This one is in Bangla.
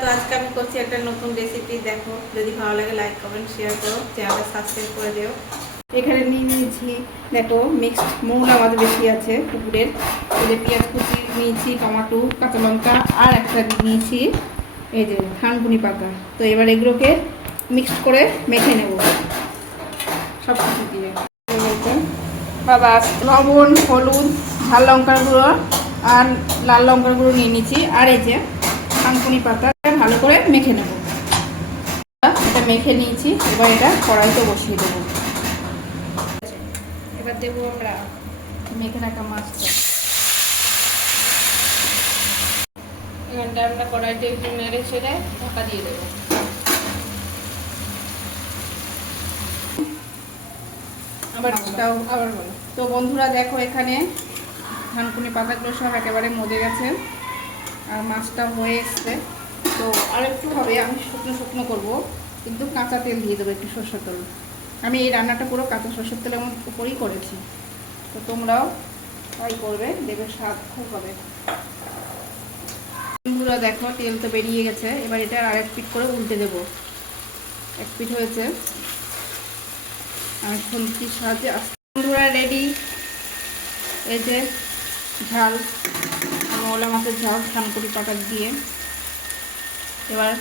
তো আজকে আমি করছি একটা নতুন রেসিপি। দেখো, যদি ভালো লাগে লাইক কমেন্ট শেয়ার করো, চ্যানেলটা সাবস্ক্রাইব করে দিও। এখানে নিয়ে নিয়েছি, দেখো মিক্সড মৌলা মাছ বেশি আছে পুকুরের। এই যে পেঁয়াজ কুচি নিয়েছি, টমেটো, কাঁচা লঙ্কা, আর একটা নিয়েছি এই যে থানকুনি পাতা। তো এবার এগুলোকে মিক্সড করে মেখে নেব সব কিছু দিয়ে। বাবা লবণ, হলুদ, ঝাল লঙ্কার গুঁড়ো আর লাল লঙ্কার গুঁড়ো নিয়ে নিচ্ছি, আর এই যে থানকুনি পাতা ভালো করে মেখে নেব। এটা মেখে নিয়েছি, এবার এটা কড়াইতে বসিয়ে দেবো। এবার দেবো আমরা মেখে রাখা মাছটা। এখানটা আমরা কড়াইতে একটু নেড়ে ছেড়ে ঢাকা দিয়ে দেবো। আবার বলো। তো বন্ধুরা দেখো, এখানে থানকুনি পাতাগুলো সব একেবারে মজে গেছে আর মাছটা হয়ে এসছে। তো আর একটু হবে, আমি শুকনো শুকনো করবো, কিন্তু কাঁচা তেল দিয়ে দেবো, একটু সরষের তেল। আমি এই রান্নাটা পুরো কাঁচা সরষের তেলের উপরেই করেছি। তো তোমরাও তাই করবে, দেখবে স্বাদ খুব হবে। বন্ধুরা দেখো, তেল তো বেরিয়ে গেছে, এবার এটা আর এক পিঠ করে উল্টে দেবো। এক পিঠ হয়েছে, আর খুন্তির সাহায্যে বন্ধুরা রেডি। এই যে ঝাল, মৌলা মাছের ঝাল থানকুনি পাতা দিয়ে। এবার